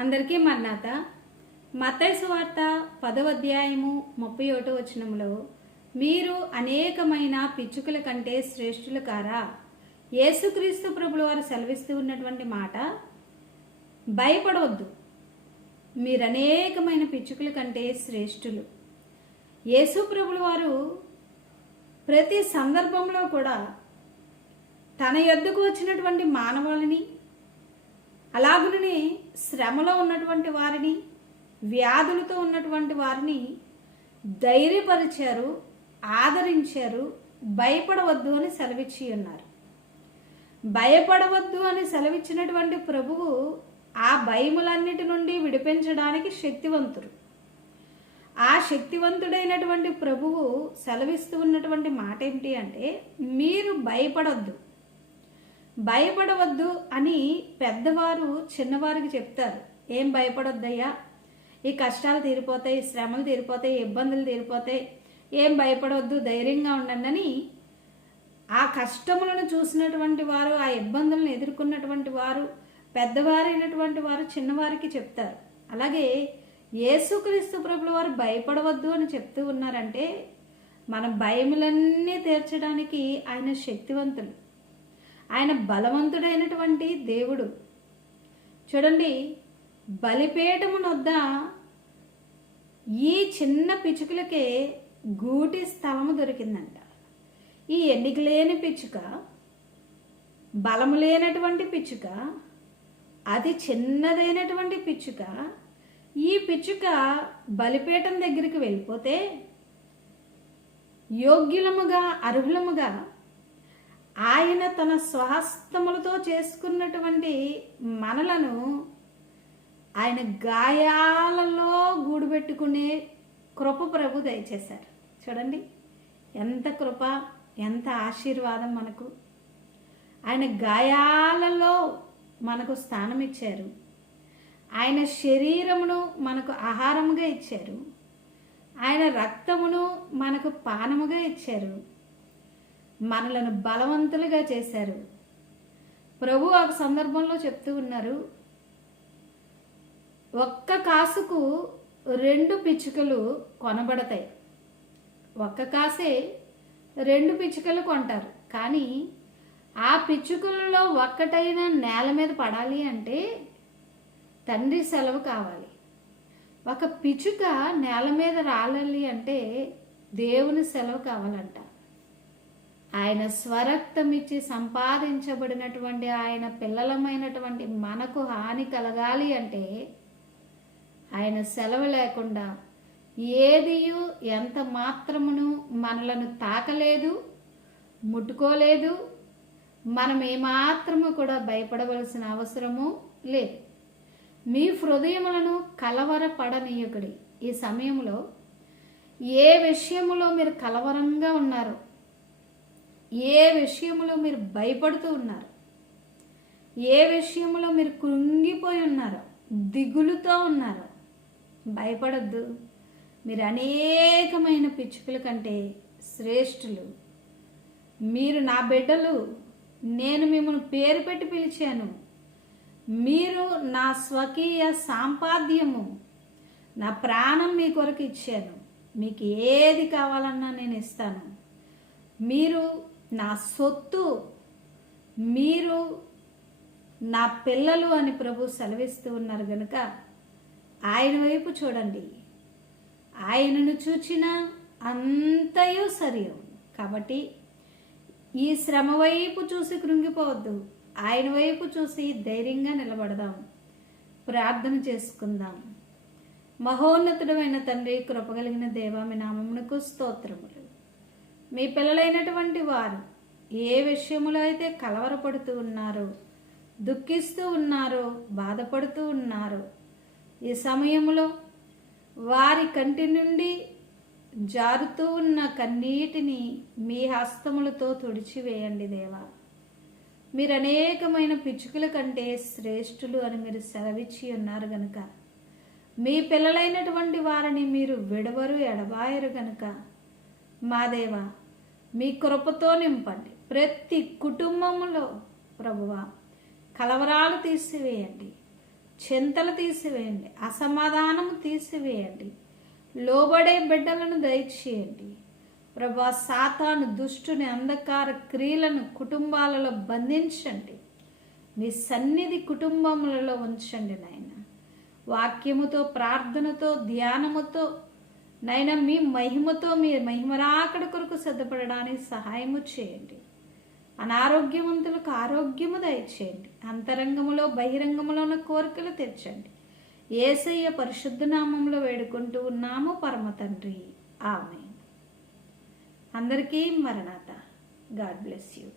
అందరికీ మన్నాత. మత్తయి సువార్త 10వ అధ్యాయము 31వ వచనంలో, మీరు అనేకమైన పిచ్చుకల కంటే శ్రేష్ఠులు కారా? యేసుక్రీస్తు ప్రభులు వారు సెలవిస్తూ ఉన్నటువంటి మాట, భయపడవద్దు, మీరు అనేకమైన పిచ్చుకల కంటే శ్రేష్ఠులు. యేసు ప్రభులు వారు ప్రతి సందర్భంలో కూడా తన యొద్దకు వచ్చినటువంటి మానవాళిని, అలాగునే శ్రమలో ఉన్నటువంటి వారిని, వ్యాధులతో ఉన్నటువంటి వారిని ధైర్యపరిచారు, ఆదరించారు. భయపడవద్దు అని సెలవిచ్చి ఉన్నారు. భయపడవద్దు అని సెలవిచ్చినటువంటి ప్రభువు ఆ భయములన్నిటి నుండి విడిపించడానికి శక్తివంతుడు. ఆ శక్తివంతుడైనటువంటి ప్రభువు సెలవిస్తూ ఉన్నటువంటి మాట ఏమిటి అంటే, మీరు భయపడవద్దు, భయపడవద్దు అని పెద్దవారు చిన్నవారికి చెప్తారు. ఏం భయపడొద్దయ్యా, ఈ కష్టాలు తీరిపోతాయి, శ్రమలు తీరిపోతాయి, ఇబ్బందులు తీరిపోతాయి, ఏం భయపడవద్దు, ధైర్యంగా ఉండండి అని ఆ కష్టములను చూసినటువంటి వారు, ఆ ఇబ్బందులను ఎదుర్కొన్నటువంటి వారు, పెద్దవారైనటువంటి వారు చిన్నవారికి చెప్తారు. అలాగే యేసుక్రీస్తు ప్రభుల వారు భయపడవద్దు అని చెప్తూ ఉన్నారంటే, మన భయములన్నీ తీర్చడానికి ఆయన శక్తివంతులు, ఆయన బలవంతుడైనటువంటి దేవుడు. చూడండి, బలిపీఠమునొద్ద ఈ చిన్న పిచ్చుకలకే గూటి స్థలము దొరికిందంట. ఈ ఎన్నిక లేని పిచ్చుక, బలము లేనటువంటి పిచ్చుక, అతి చిన్నదైనటువంటి పిచ్చుక, ఈ పిచ్చుక బలిపీఠం దగ్గరికి వెళ్ళిపోతే యోగ్యులముగా, అర్హులముగా ఆయన తన స్వహస్తములతో చేసుకున్నటువంటి మనలను ఆయన గాయాలలో గూడుపెట్టుకునే కృప ప్రభు దయచేశారు. చూడండి, ఎంత కృప, ఎంత ఆశీర్వాదం మనకు. ఆయన గాయాలలో మనకు స్థానం ఇచ్చారు. ఆయన శరీరమును మనకు ఆహారముగా ఇచ్చారు. ఆయన రక్తమును మనకు పానముగా ఇచ్చారు. మనలను బలవంతులుగా చేశారు. ప్రభు ఆ సందర్భంలో చెప్తూ ఉన్నారు, ఒక్క కాసుకు 2 పిచ్చుకలు కొనబడతాయి. ఒక్క కాసే 2 పిచ్చుకలు కొంటారు. కానీ ఆ పిచ్చుకలలో ఒక్కటైనా నేల మీద పడాలి అంటే తండ్రి సెలవు కావాలి. ఒక పిచ్చుక నేల మీద రాలాలి అంటే దేవుని సెలవు కావాలంట. ఆయన స్వరక్తమిచ్చి సంపాదించబడినటువంటి ఆయన పిల్లలమైనటువంటి మనకు హాని కలగాలి అంటే ఆయన సెలవు లేకుండా ఏదియు ఎంత మాత్రమును మనలను తాకలేదు, ముట్టుకోలేదు. మనం ఏమాత్రము కూడా భయపడవలసిన అవసరము లేదు. మీ హృదయములను కలవరపడనీయకుడి. ఈ సమయంలో ఏ విషయములో మీరు కలవరంగా ఉన్నారో, ఏ విషయంలో మీరు భయపడుతూ ఉన్నారు, ఏ విషయంలో మీరు కృంగిపోయి ఉన్నారో, దిగులుతో ఉన్నారో, భయపడద్దు. మీరు అనేకమైన పిచ్చుకల కంటే శ్రేష్ఠులు. మీరు నా బిడ్డలు, నేను మిమ్మల్ని పేరు పెట్టి పిలిచాను. మీరు నా స్వకీయ సాంపాద్యము, నా ప్రాణం మీ కొరకు ఇచ్చాను. మీకు ఏది కావాలన్నా నేను ఇస్తాను. మీరు నా సొత్తు, మీరు నా పిల్లలు అని ప్రభు సెలవిస్తూ ఉన్నారు గనుక ఆయన వైపు చూడండి. ఆయనను చూచినా అంతయు సరి. కాబట్టి ఈ శ్రమ వైపు చూసి కృంగిపోవద్దు. ఆయన వైపు చూసి ధైర్యంగా నిలబడదాం. ప్రార్థన చేసుకుందాం. మహోన్నతుడమైన తండ్రి, కృపగలిగిన దేవా, మీ నామమునకు స్తోత్రములు. మీ పిల్లలైనటువంటి వారు ఏ విషయములో అయితే కలవరపడుతూ ఉన్నారో, దుఃఖిస్తూ ఉన్నారో, బాధపడుతూ ఉన్నారో, ఈ సమయంలో వారి కంటి నుండి జారుతూ ఉన్న కన్నీటిని మీ హస్తములతో తుడిచివేయండి దేవా. మీరు అనేకమైన పిచ్చుకల కంటే శ్రేష్ఠులు అని మీరు సెలవిచ్చి ఉన్నారు గనుక, మీ పిల్లలైనటువంటి వారిని మీరు విడవరు, ఎడబాయరు గనుక మా దేవా, మీ కృపతో నింపండి. ప్రతి కుటుంబంలో ప్రభువా కలవరాలు తీసివేయండి. చింతలు తీసివేయండి, అసమాధానము తీసివేయండి, లోబడే బిడ్డలను దయచేయండి ప్రభా. సాతాను దుష్టుని అంధకార క్రియలను కుటుంబాలలో బంధించండి, మీ సన్నిధి కుటుంబములలో ఉంచండి నాయన. వాక్యముతో, ప్రార్థనతో, ధ్యానముతో నైనా మీ మహిమతో, మీ మహిమరాకడ కొరకు సిద్ధపడడానికి సహాయము చేయండి. అనారోగ్యవంతులకు ఆరోగ్యము దయచేయండి. అంతరంగములో బహిరంగములో ఉన్న కోరికలు తెచ్చండి. యేసయ్య పరిశుద్ధ నామంలో వేడుకుంటూ ఉన్నాము పరమ తండ్రి, ఆమేన్. అందరికీ మరణాత. God bless you.